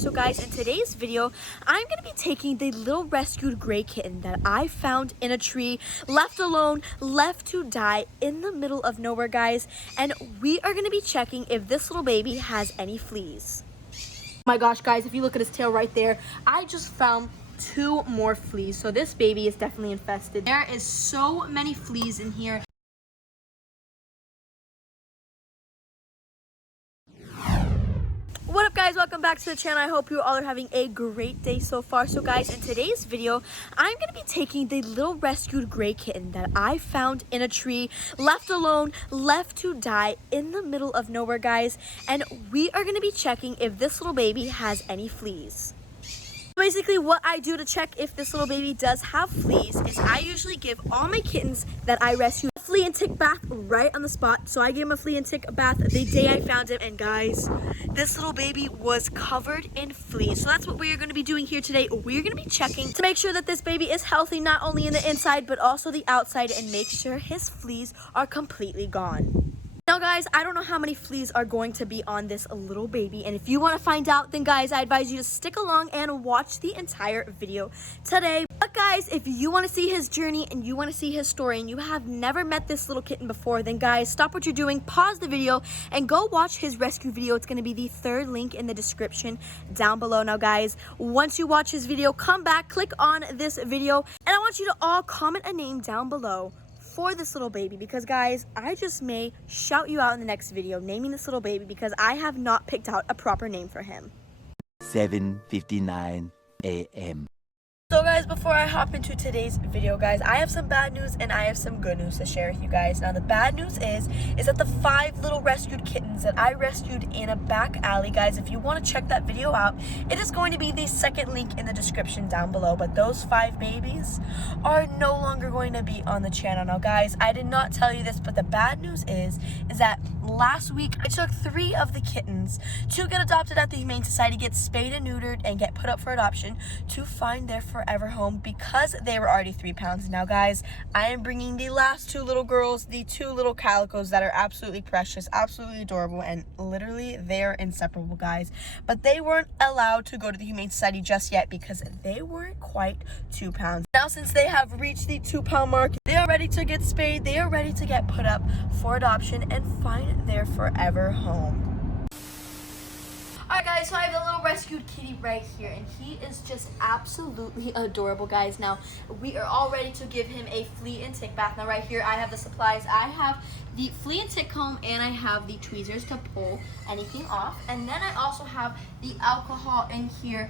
So guys, in today's video, I'm going to be taking the little rescued gray kitten that I found in a tree, left alone, left to die in the middle of nowhere, guys. And we are going to be checking if this little baby has any fleas. Oh my gosh, guys, if you look at his tail right there, I just found 2 more fleas. So this baby is definitely infested. There is so many fleas in here. What up, guys? Welcome back to the channel. I hope you all are having a great day so far. So guys, in today's video, I'm going to be taking the little rescued gray kitten that I found in a tree, left alone, left to die in the middle of nowhere, guys. And we are going to be checking if this little baby has any fleas. Basically, what I do to check if this little baby does have fleas is I usually give all my kittens that I rescue a flea and tick bath right on the spot. So I gave him a flea and tick bath the day I found him, and guys, this little baby was covered in fleas. So that's what we are going to be doing here today. We're going to be checking to make sure that this baby is healthy, not only in the inside but also the outside, and make sure his fleas are completely gone. Now guys, I don't know how many fleas are going to be on this little baby, and if you want to find out, then guys, I advise you to stick along and watch the entire video today. But guys, if you want to see his journey and you want to see his story and you have never met this little kitten before, then guys, stop what you're doing, pause the video, and go watch his rescue video. It's going to be the 3rd link in the description down below. Now guys, once you watch his video, come back, click on this video, and I want you to all comment a name down below for this little baby, because guys, I just may shout you out in the next video naming this little baby because I have not picked out a proper name for him. 7:59 a.m. So guys, before I hop into today's video, guys, I have some bad news and I have some good news to share with you guys. Now the bad news is that the 5 little rescued kittens that I rescued in a back alley, guys, if you want to check that video out, it is going to be the 2nd link in the description down below. But those 5 babies are no longer going to be on the channel. Now guys, I did not tell you this, but the bad news is that last week I took 3 of the kittens to get adopted at the Humane Society, get spayed and neutered, and get put up for adoption to find their forever home because they were already 3 pounds. Now guys, I am bringing the last 2 little girls, the 2 little calicos that are absolutely precious, absolutely adorable, and literally they are inseparable, guys. But they weren't allowed to go to the Humane Society just yet because they weren't quite 2 pounds. Now since they have reached the 2-pound mark, they are ready to get spayed, they are ready to get put up for adoption and find their forever home. Alright guys, so I have the little rescued kitty right here, and he is just absolutely adorable, guys. Now, we are all ready to give him a flea and tick bath. Now right here, I have the supplies. I have the flea and tick comb, and I have the tweezers to pull anything off. And then I also have the alcohol in here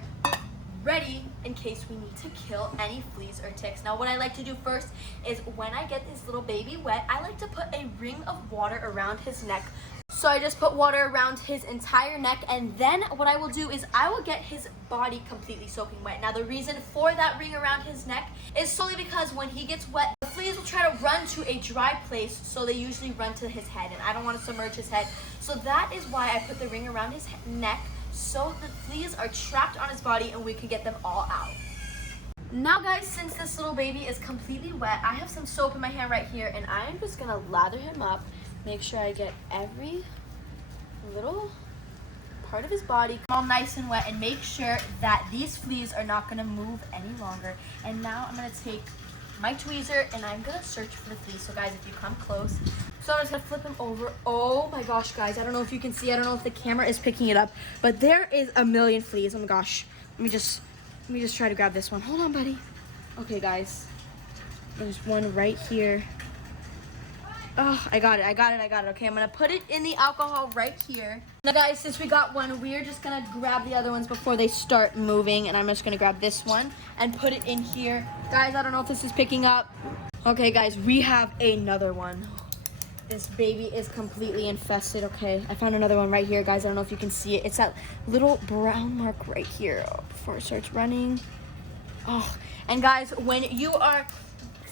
ready in case we need to kill any fleas or ticks. Now what I like to do first is when I get this little baby wet, I like to put a ring of water around his neck. So I just put water around his entire neck, and then what I will do is I will get his body completely soaking wet. Now the reason for that ring around his neck is solely because when he gets wet, the fleas will try to run to a dry place, so they usually run to his head, and I don't want to submerge his head. So that is why I put the ring around his neck, so the fleas are trapped on his body and we can get them all out. Now guys, since this little baby is completely wet, I have some soap in my hand right here, and I am just gonna lather him up, make sure I get every little part of his body all nice and wet, and make sure that these fleas are not gonna move any longer. And now I'm gonna take my tweezer and I'm gonna search for the fleas. So guys, if you come close, so I'm just gonna flip him over. Oh my gosh, guys, I don't know if you can see, I don't know if the camera is picking it up, but there is a million fleas. Oh my gosh, let me just try to grab this one. Hold on, buddy. Okay guys, there's one right here. Oh, I got it. Okay, I'm gonna put it in the alcohol right here. Now guys, since we got one, we're just gonna grab the other ones before they start moving, and I'm just gonna grab this one and put it in here. Guys, I don't know if this is picking up. Okay guys, we have another one. This baby is completely infested. Okay, I found another one right here, guys. I don't know if you can see it. It's that little brown mark right here. Oh, before it starts running. Oh, and guys, when you are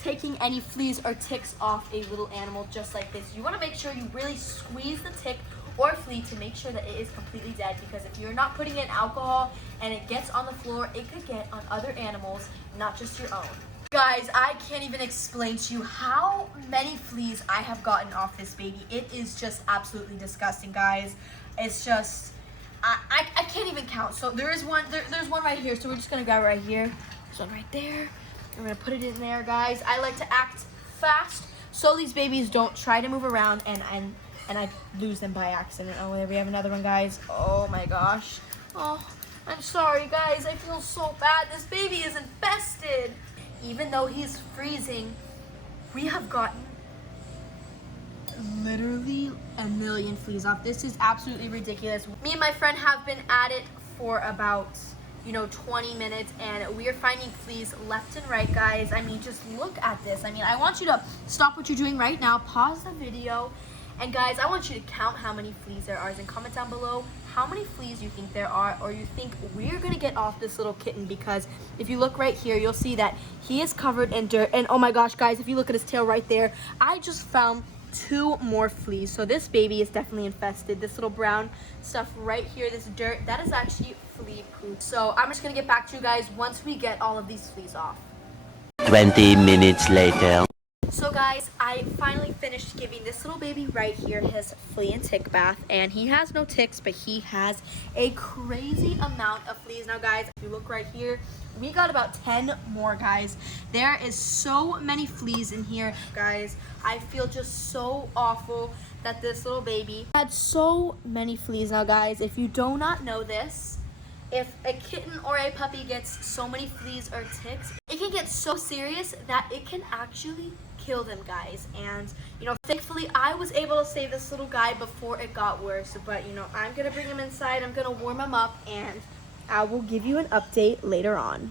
taking any fleas or ticks off a little animal just like this, you want to make sure you really squeeze the tick or flea to make sure that it is completely dead, because if you're not putting in alcohol and it gets on the floor, it could get on other animals, not just your own. Guys, I can't even explain to you how many fleas I have gotten off this baby. It is just absolutely disgusting, guys. It's just, I can't even count. So there is one, there's one right here. So we're just gonna grab it right here. There's one right there. We're gonna put it in there, guys. I like to act fast so these babies don't try to move around and I lose them by accident. Oh, there we have another one, guys. Oh my gosh. Oh, I'm sorry, guys. I feel so bad. This baby is infested. Even though he's freezing, we have gotten literally a million fleas off. This is absolutely ridiculous. Me and my friend have been at it for about 20 minutes, and we are finding fleas left and right, guys. I mean, just look at this. I mean, I want you to stop what you're doing right now, pause the video, and guys, I want you to count how many fleas there are, and comment down below how many fleas you think there are, or you think we're gonna get off this little kitten, because if you look right here, you'll see that he is covered in dirt. And oh my gosh, guys, if you look at his tail right there, I just found 2 more fleas. So this baby is definitely infested. This little brown stuff right here, this dirt, that is actually flea poop. So I'm just gonna get back to you guys once we get all of these fleas off. 20 minutes later. So guys, I finally finished giving this little baby right here his flea and tick bath, and he has no ticks, but he has a crazy amount of fleas. Now guys, if you look right here, we got about 10 more, guys. There is so many fleas in here, guys. I feel just so awful that this little baby had so many fleas. Now guys, if you do not know this, if a kitten or a puppy gets so many fleas or ticks, it can get so serious that it can actually kill them, guys. And thankfully I was able to save this little guy before it got worse. But I'm gonna bring him inside, I'm gonna warm him up, and I will give you an update later on.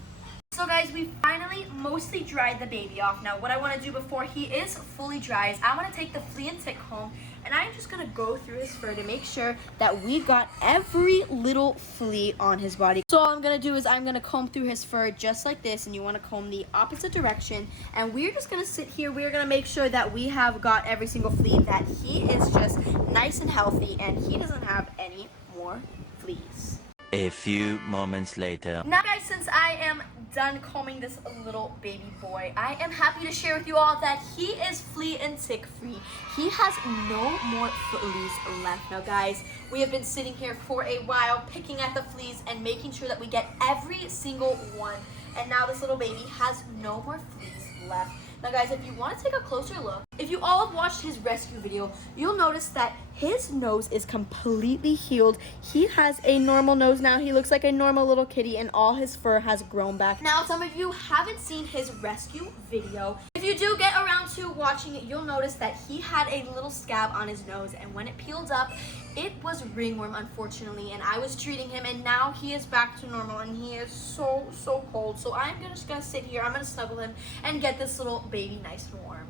So guys, we finally mostly dried the baby off. Now what I want to do before he is fully dry is I want to take the flea and tick home, and I'm just going to go through his fur to make sure that we got every little flea on his body. So all I'm going to do is I'm going to comb through his fur just like this, and you want to comb the opposite direction, and we're just going to sit here. We're going to make sure that we have got every single flea, that he is just nice and healthy and he doesn't have any more fleas. A few moments later. Now guys, since I am done combing this little baby boy, I am happy to share with you all that he is flea and tick free. He has no more fleas left. Now guys, we have been sitting here for a while picking at the fleas and making sure that we get every single one, and now this little baby has no more fleas left. Now guys, if you want to take a closer look, if you all have watched his rescue video, you'll notice that his nose is completely healed. He has a normal nose now. He looks like a normal little kitty, and all his fur has grown back. Now, some of you haven't seen his rescue video. If you do get around to watching it, you'll notice that he had a little scab on his nose, and when it peeled up, it was ringworm, unfortunately, and I was treating him, and now he is back to normal, and he is so cold. So I'm just gonna sit here, I'm gonna snuggle him and get this little baby nice and warm.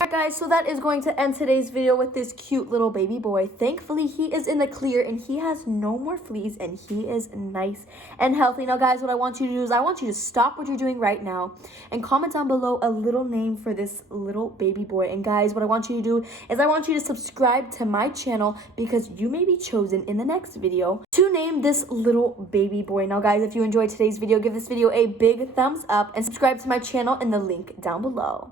Alright guys, so that is going to end today's video with this cute little baby boy. Thankfully, he is in the clear and he has no more fleas and he is nice and healthy. Now guys, what I want you to do is I want you to stop what you're doing right now and comment down below a little name for this little baby boy. And guys, what I want you to do is I want you to subscribe to my channel, because you may be chosen in the next video to name this little baby boy. Now guys, if you enjoyed today's video, give this video a big thumbs up and subscribe to my channel in the link down below.